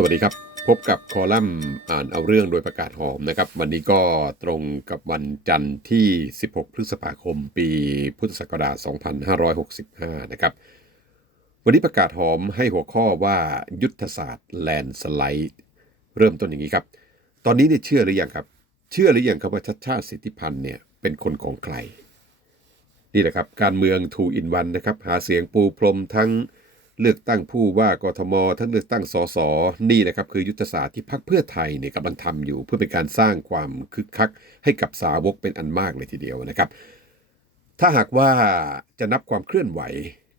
สวัสดีครับ พบกับคอลัมน์อ่านเอาเรื่องโดยประกาศหอมนะครับ วันนี้ก็ตรงกับวันจันทร์ที่ 16 พฤษภาคม ปีพุทธศักราช 2565 นะครับ วันนี้ประกาศหอมให้หัวข้อว่ายุทธศาสตร์แลนสไลด์ เริ่มต้นอย่างนี้ครับ ตอนนี้เนี่ยเชื่อหรือยังครับ เชื่อหรือยังครับว่าชัดชาติสิทธิพันธ์เนี่ยเป็นคนของใคร นี่แหละครับการเมืองทูอินวันนะครับหาเสียงปูพรมทั้ง เลือกตั้งผู้ว่ากทม ทั้งเลือกตั้งสสนี่แหละครับคือยุทธศาสตร์ที่พรรคเพื่อไทยเนี่ยกำลังทำอยู่ เพื่อเป็นการสร้างความคึกคัก ให้กับสาวกเป็นอันมากเลยทีเดียวนะครับ ถ้าหากว่าจะนับความเคลื่อนไหว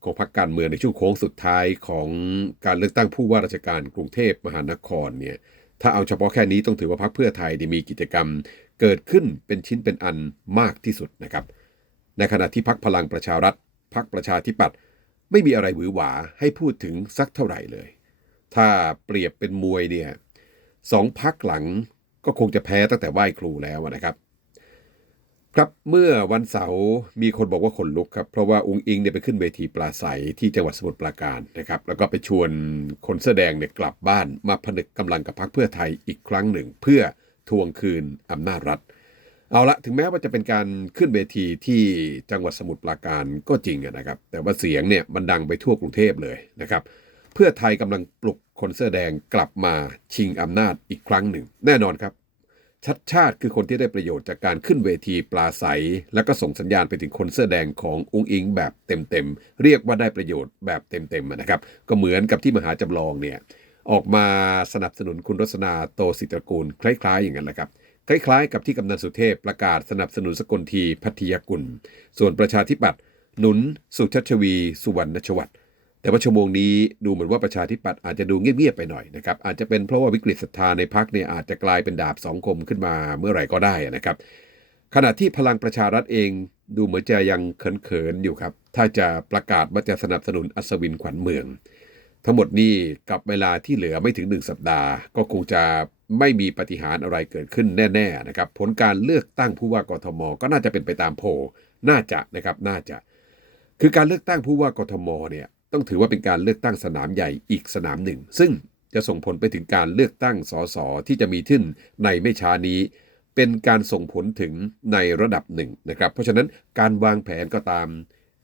ของพรรคการเมืองในช่วงโค้งสุดท้ายของการเลือกตั้งผู้ว่าราชการกรุงเทพมหานครเนี่ยถ้าเอาเฉพาะแค่นี้ต้องถือว่าพรรคเพื่อไทยเนี่ยมีกิจกรรมเกิดขึ้นเป็นชิ้นเป็นอันมากที่สุดนะครับ ในขณะที่พักพลังประชารัฐพักประชาธิปัตย์ ไม่มีอะไรหวือหวาให้พูดถึงสักเท่าไหร่เลย ถ้าเปรียบเป็นมวยเนี่ยสองพักหลังก็คงจะแพ้ตั้งแต่ไหว้ครูแล้วนะครับ ครับเมื่อวันเสาร์มีคนบอกว่าขนลุกครับ เพราะว่าอุงอิงเนี่ยไปขึ้นเวทีปราศัยที่จังหวัดสมุทรปราการนะครับ แล้วก็ไปชวนคนเสื้อแดงเนี่ยกลับบ้านมาผนึกกำลังกับพรรคเพื่อไทยอีกครั้งหนึ่ง เพื่อทวงคืนอำนาจรัฐ เอาละถึงแม้ว่าจะเป็นการขึ้นเวทีที่จังหวัดสมุทรปราการก็จริงอะนะครับ แต่ว่าเสียงเนี่ยมันดังไปทั่วกรุงเทพเลยนะครับ เพื่อไทยกำลังปลุกคนเสื้อแดงกลับมาชิงอำนาจอีกครั้งหนึ่ง แน่นอนครับ ชัดชาติคือคนที่ได้ประโยชน์จากการขึ้นเวทีปลาใสแล้วก็ส่งสัญญาณไปถึงคนเสื้อแดงขององค์อิงแบบเต็มๆเรียกว่าได้ประโยชน์แบบเต็มๆนะครับ ก็เหมือนกับที่มหาจำลองเนี่ยออกมาสนับสนุนคุณรสนาโตสิตรกูลคล้าย ๆ อย่างนั้นแหละครับ คล้ายๆกับที่กำนันสุเทพประกาศสนับสนุนสกลทีพัทยกุล ส่วนประชาธิปัตย์หนุน สุชัชวี สุวรรณชวัตรแต่ว่าชั่วโมงนี้ดูเหมือนว่าประชาธิปัตย์อาจจะดูเงียบๆไปหน่อยนะครับอาจจะเป็นเพราะว่าวิกฤตศรัทธาในพักเนี่ยอาจจะกลายเป็นดาบสองคมขึ้นมาเมื่อไหร่ก็ได้นะครับ ขณะที่พลังประชารัฐเองดูเหมือนจะยังเขินๆอยู่ครับ ถ้าจะประกาศว่าจะสนับสนุนอัศวินขวัญเมือง ทั้งหมดนี้กับเวลาที่เหลือไม่ถึงหนึ่งสัปดาห์ ก็คงจะ ไม่มีปฏิหารอะไรเกิดขึ้นแน่ๆนะครับผลการเลือกตั้งผู้ว่ากทม ก็น่าจะเป็นไปตามโพน่าจะนะครับน่าจะ คือการเลือกตั้งผู้ว่ากทมเนี่ยต้องถือว่าเป็นการเลือกตั้งสนามใหญ่อีกสนามหนึ่ง ซึ่งจะส่งผลไปถึงการเลือกตั้งสสที่จะมีขึ้นในไม่ช้านี้ เป็นการส่งผลถึงในระดับหนึ่งนะครับ เพราะฉะนั้นการวางแผนก็ตาม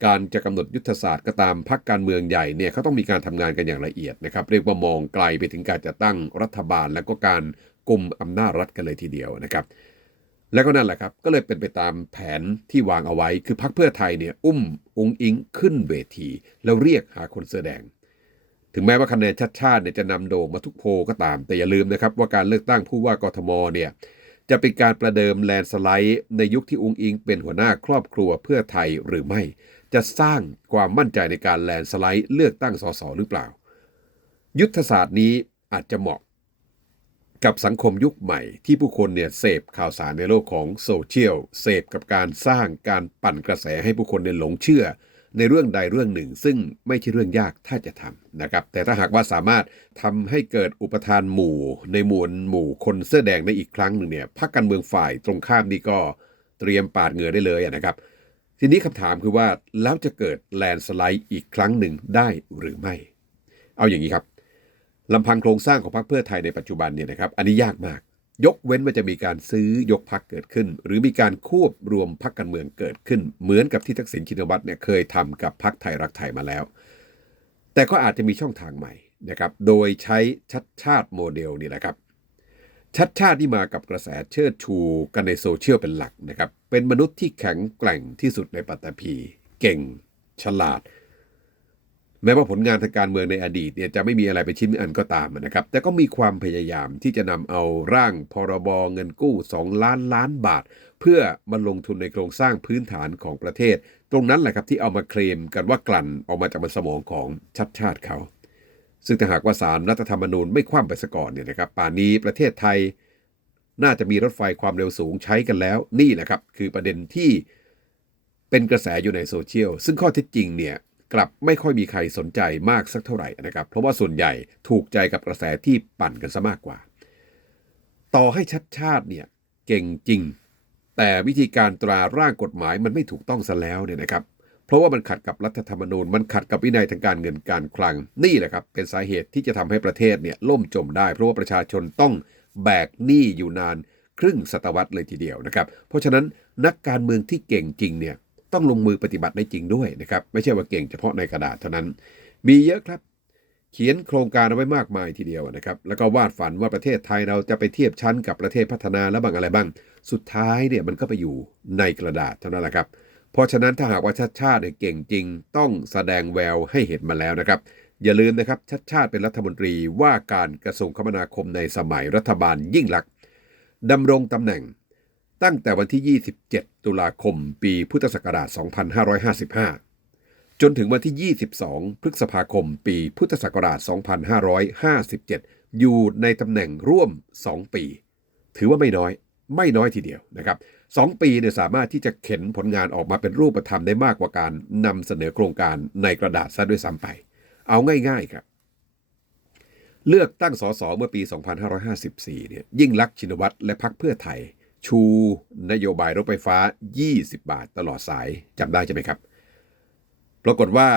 การจะกำหนดยุทธศาสตร์ก็ตามพักการเมืองใหญ่เนี่ยเขาต้องมีการทำงานกันอย่างละเอียดนะครับ เรียกว่ามองไกลไปถึงการจะตั้งรัฐบาล และก็การกลุ่มอำนาจรัฐกันเลยทีเดียวนะครับ แล้วก็นั่นแหละครับก็เลยเป็นไปตามแผนที่วางเอาไว้ คือพักเพื่อไทยเนี่ยอุ้มองค์อิงขึ้นเวที แล้วเรียกหาคนเสื้อแดง ถึงแม้ว่าคะแนนชัดชาติเนี่ยจะนำโด่งมาทุกโพก็ตาม แต่อย่าลืมนะครับว่าการเลือกตั้งผู้ว่ากทมเนี่ยจะเป็นการประเดิมแลนสไลด์ในยุคที่องค์อิงเป็นหัวหน้าครอบครัวเพื่อไทยหรือไม่ จะสร้างความมั่นใจในการแลนสไลด์เลือกตั้งสสหรือเปล่า ยุทธศาสตร์นี้อาจจะเหมาะ กับสังคมยุคใหม่ที่ผู้คนเนี่ยเสพข่าวสารในโลกของโซเชียลเสพกับการสร้างการปั่นกระแสให้ผู้คนเนี่ยหลงเชื่อ ในเรื่องใดเรื่องหนึ่ง ซึ่งไม่ใช่เรื่องยากถ้าจะทำนะครับ แต่ถ้าหากว่าสามารถทำให้เกิดอุปทานหมู่ ในมวลหมู่คนเสื้อแดงได้อีกครั้งหนึ่งเนี่ยพรรคการเมืองฝ่ายตรงข้ามนี่ก็เตรียมปาดเหงื่อได้เลยนะครับ ทีนี้คำถามคือว่าแล้วจะเกิดแลนสไลด์อีกครั้งหนึ่งได้หรือไม่ เอาอย่างนี้ครับลำพังโครงสร้างของพรรคเพื่อไทยในปัจจุบันเนี่ยนะครับ อันนี้ยากมาก ยกเว้นว่าจะมีการซื้อยกพักเกิดขึ้น หรือมีการควบรวมพักการเมืองเกิดขึ้น เหมือนกับที่ทักษิณชินวัตรเนี่ยเคยทำกับพักไทยรักไทยมาแล้ว แต่ก็อาจจะมีช่องทางใหม่นะครับ โดยใช้ชัดชาติโมเดลนี่แหละครับ ชัดชาติที่มากับกระแสเชิดชูกันในโซเชียลเป็นหลักนะครับ เป็นมนุษย์ที่แข็งแกร่งที่สุดในปัตตภีเก่ง ฉลาด แม้ว่าผลงานทางการเมืองในอดีตเนี่ยจะไม่มีอะไรเป็นชิ้นเป็นอันก็ตามนะครับ แต่ก็มีความพยายามที่จะนำเอาร่างพรบเงินกู้ 2 ล้านล้านบาท เพื่อมาลงทุนในโครงสร้างพื้นฐานของประเทศ ตรงนั้นแหละครับที่เอามาเคลมกันว่า กลั่นออกมาจากมันสมองของชัดชาติเขา ซึ่งถ้าหากว่าสารรัฐธรรมนูญไม่คว่ำไปซะก่อนเนี่ยนะครับป่านนี้ประเทศไทย น่าจะมีรถไฟความเร็วสูงใช้กันแล้ว นี่แหละครับ คือประเด็นที่เป็นกระแสอยู่ในโซเชียลซึ่งข้อเท็จจริงเนี่ยกลับไม่ค่อยมีใครสนใจมากสักเท่าไหร่นะครับ เพราะว่าส่วนใหญ่ถูกใจกับกระแสที่ปั่นกันซะมากกว่า ต่อให้ชัดชาติเนี่ยเก่งจริง แต่วิธีการตราร่างกฎหมายมันไม่ถูกต้องซะแล้วเนี่ยนะครับ เพราะว่ามันขัดกับรัฐธรรมนูญ มันขัดกับวินัยทางการเงินการคลัง นี่แหละครับ เป็นสาเหตุที่จะทำให้ประเทศเนี่ยล่มจมได้ เพราะว่าประชาชนต้องแบกหนี้อยู่นานครึ่งศตวรรษเลยทีเดียวนะครับ เพราะฉะนั้นนักการเมืองที่เก่งจริงเนี่ยต้องลงมือปฏิบัติได้จริงด้วยนะครับ ไม่ใช่ว่าเก่งเฉพาะในกระดาษเท่านั้น มีเยอะครับ เขียนโครงการเอาไว้มากมายทีเดียวนะครับ แล้วก็วาดฝันว่าประเทศไทยเราจะไปเทียบชั้นกับประเทศพัฒนาแล้วบางอะไรบ้าง สุดท้ายเนี่ยมันก็ไปอยู่ในกระดาษเท่านั้นแหละครับ เพราะฉะนั้นถ้าหากว่าชัดชาติเนี่ยเก่งจริง ต้องแสดงแววให้เห็นมาแล้วนะครับ อย่าลืมนะครับชัดชาติเป็นรัฐมนตรีว่าการกระทรวงคมนาคมในสมัยรัฐบาลยิ่งลักษณ์ดำรงตำแหน่ง ตั้งแต่วันที่ 27 ตุลาคม ปีพุทธศักราช 2555 จนถึงวันที่ 22 พฤษภาคม ปีพุทธศักราช 2557 อยู่ในตำแหน่งร่วม 2 ปี ถือว่าไม่น้อย ไม่น้อยทีเดียวนะครับ สองปีเนี่ยสามารถที่จะเข็นผลงานออกมาเป็นรูปธรรมได้มากกว่าการนำเสนอโครงการในกระดาษซะด้วยซ้ำไป เอาง่ายๆครับ เลือกตั้งสสเมื่อปี 2554 เนี่ยยิ่งลักษณ์ชินวัตรและพรรคเพื่อไทย ชู นโยบายรถไฟฟ้า 20 บาทตลอดสายจำได้ใช่ไหมครับปรากฏว่า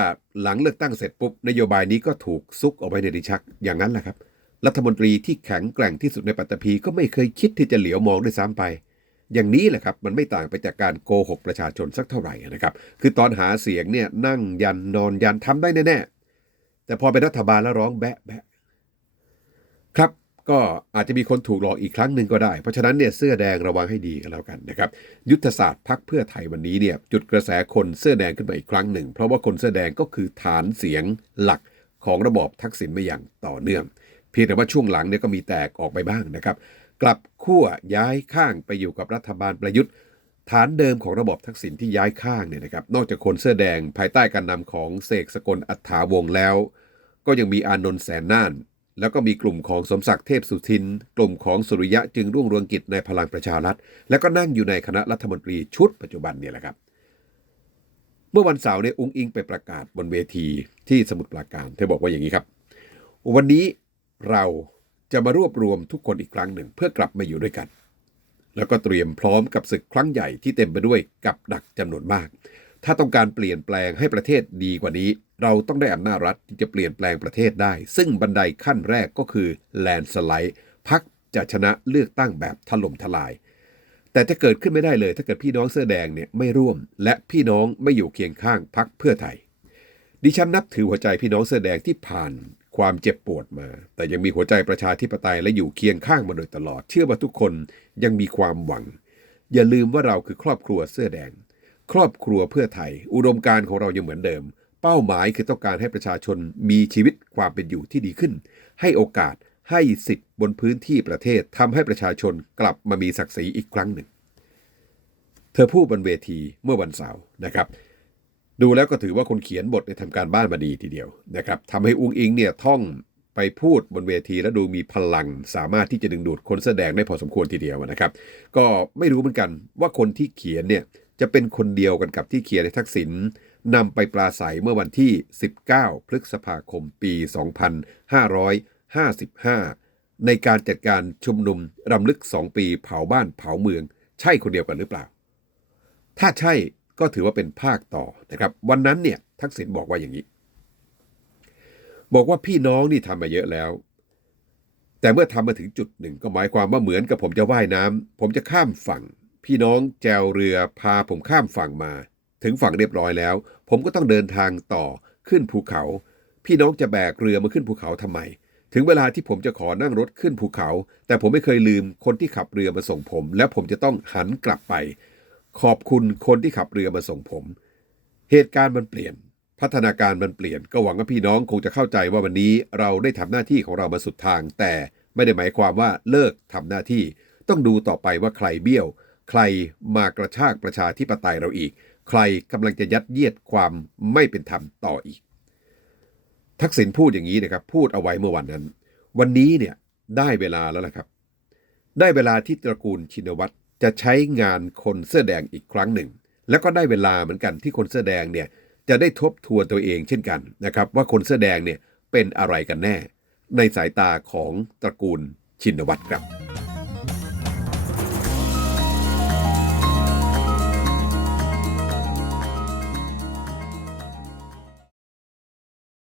หลังเลือกตั้งเสร็จปุ๊บนโยบายนี้ก็ถูกซุกเอาไว้ในดิชักอย่างนั้นแหละครับ รัฐมนตรีที่แข็งแกร่งที่สุดในปัตตภีก็ไม่เคยคิดที่จะเหลียวมองด้วยซ้ำไป อย่างนี้แหละครับมันไม่ต่างไปจากการโกหกประชาชนสักเท่าไหร่นะครับ คือตอนหาเสียงเนี่ยนั่งยันนอนยันทำได้แน่ๆแต่พอเป็นรัฐบาลแล้วร้องแบะแบะครับก็อาจจะมีคนถูกหลอกอีกครั้งหนึ่งก็ได้ เพราะฉะนั้นเนี่ยเสื้อแดงระวังให้ดีกันแล้วกันนะครับยุทธศาสตร์พักเพื่อไทยวันนี้เนี่ยจุดกระแสคนเสื้อแดงขึ้นมาอีกครั้งหนึ่ง เพราะว่าคนเสื้อแดงก็คือฐานเสียงหลักของระบอบทักษิณมาอย่างต่อเนื่องเพียงแต่ว่าช่วงหลังเนี่ยก็มีแตกออกไปบ้างนะครับ กลับขั้วย้ายข้างไปอยู่กับรัฐบาลประยุทธ์ ฐานเดิมของระบบทักษิณที่ย้ายข้างเนี่ยนะครับ นอกจากคนเสื้อแดงภายใต้การนำของเสกสกลอัฏฐาวงแล้ว ก็ยังมีอานนท์แสนน่าน แล้วก็มีกลุ่มของสมศักดิ์เทพสุทิน กลุ่มของสุริยะจึงรุ่งเรืองกิจในพลังประชารัฐ แล้วก็นั่งอยู่ในคณะรัฐมนตรีชุดปัจจุบันเนี่ยแหละครับเมื่อวันเสาร์เนี่ยอุ้งอิงไปประกาศบนเวทีที่สมุทรปราการ เธอบอกว่าอย่างนี้ครับ วันนี้เรา จะมารวบรวมทุกคนอีกครั้งหนึ่งเพื่อกลับมาอยู่ด้วยกัน แล้วก็เตรียมพร้อมกับศึกครั้งใหญ่ที่เต็มไปด้วยกับดักจำนวนมาก ถ้าต้องการเปลี่ยนแปลงให้ประเทศดีกว่านี้ เราต้องได้อำนาจรัฐที่จะเปลี่ยนแปลงประเทศได้ ซึ่งบันไดขั้นแรกก็คือแลนสไลด์พักจะชนะเลือกตั้งแบบถล่มทลาย แต่จะเกิดขึ้นไม่ได้เลยถ้าเกิดพี่น้องเสื้อแดงเนี่ยไม่ร่วม และพี่น้องไม่อยู่เคียงข้างพักเพื่อไทยดิฉันนับถือหัวใจพี่น้องเสื้อแดงที่ผ่าน ความเจ็บปวดมา แต่ยังมีหัวใจประชาธิปไตยและอยู่เคียงข้างมาโดยตลอด เชื่อว่าทุกคนยังมีความหวัง อย่าลืมว่าเราคือครอบครัวเสื้อแดง ครอบครัวเพื่อไทย อุดมการณ์ของเรายังเหมือนเดิม เป้าหมายคือต้องการให้ประชาชนมีชีวิตความเป็นอยู่ที่ดีขึ้น ให้โอกาสให้สิทธิ์บนพื้นที่ประเทศทำให้ประชาชนกลับมามีศักดิ์ศรีอีกครั้งหนึ่ง เธอพูดบนเวทีเมื่อวันเสาร์นะครับ ดูแล้วก็ถือว่าคนเขียนบทในยทำการบ้านมาดีทีเดียวนะครับทำให้อุ้งอิงเนี่ยท่องไปพูดบนเวทีแล้วดูมีพลังสามารถที่จะดึงดูดคนแสอแดงได้พอสมควรทีเดียวนะครับ ก็ไม่รู้เหมือนกันว่าคนที่เขียนเนี่ยจะเป็นคนเดียวกันกับที่เขียนในทักษิณนำไปปราศัยเมื่อวันที่ 19 พฤษภาคมปี 2555 ในการจัดการชุมนุมรำลึก 2 ปีเผาบ้านเผาเมือง ใช่คนเดียวกันหรือเปล่า ถ้าใช่ ก็ถือว่าเป็นภาคต่อนะครับ วันนั้นเนี่ยทักษิณบอกว่าอย่างนี้ บอกว่าพี่น้องนี่ทำมาเยอะแล้ว แต่เมื่อทำมาถึงจุดหนึ่ง ก็หมายความว่าเหมือนกับผมจะว่ายน้ำผมจะข้ามฝั่ง พี่น้องแจวเรือพาผมข้ามฝั่งมา ถึงฝั่งเรียบร้อยแล้ว ผมก็ต้องเดินทางต่อขึ้นภูเขา พี่น้องจะแบกเรือมาขึ้นภูเขาทำไมถึงเวลาที่ผมจะขอนั่งรถขึ้นภูเขา แต่ผมไม่เคยลืมคนที่ขับเรือมาส่งผม แล้วผมจะต้องหันกลับไป ขอบคุณคนที่ขับเรือมาส่งผม เหตุการณ์มันเปลี่ยน พัฒนาการมันเปลี่ยน ก็หวังว่าพี่น้องคงจะเข้าใจว่าวันนี้เราได้ทำหน้าที่ของเรามาสุดทาง แต่ไม่ได้หมายความว่าเลิกทำหน้าที่ ต้องดูต่อไปว่าใครเบี้ยว ใครมากระชากประชาธิปไตยเราอีก ใครกำลังจะยัดเยียดความไม่เป็นธรรมต่ออีก ทักษิณพูดอย่างนี้นะครับ พูดเอาไว้เมื่อวันนั้น วันนี้เนี่ยได้เวลาแล้วละครับ ได้เวลาที่ตระกูลชินวัตร จะใช้งานคนเสื้อแดงอีกครั้งหนึ่ง แล้วก็ได้เวลาเหมือนกันที่คนเสื้อแดงเนี่ยจะได้ทบทวนตัวเองเช่นกันนะครับ ว่าคนเสื้อแดงเนี่ยเป็นอะไรกันแน่ ในสายตาของตระกูลชินวัตรครับ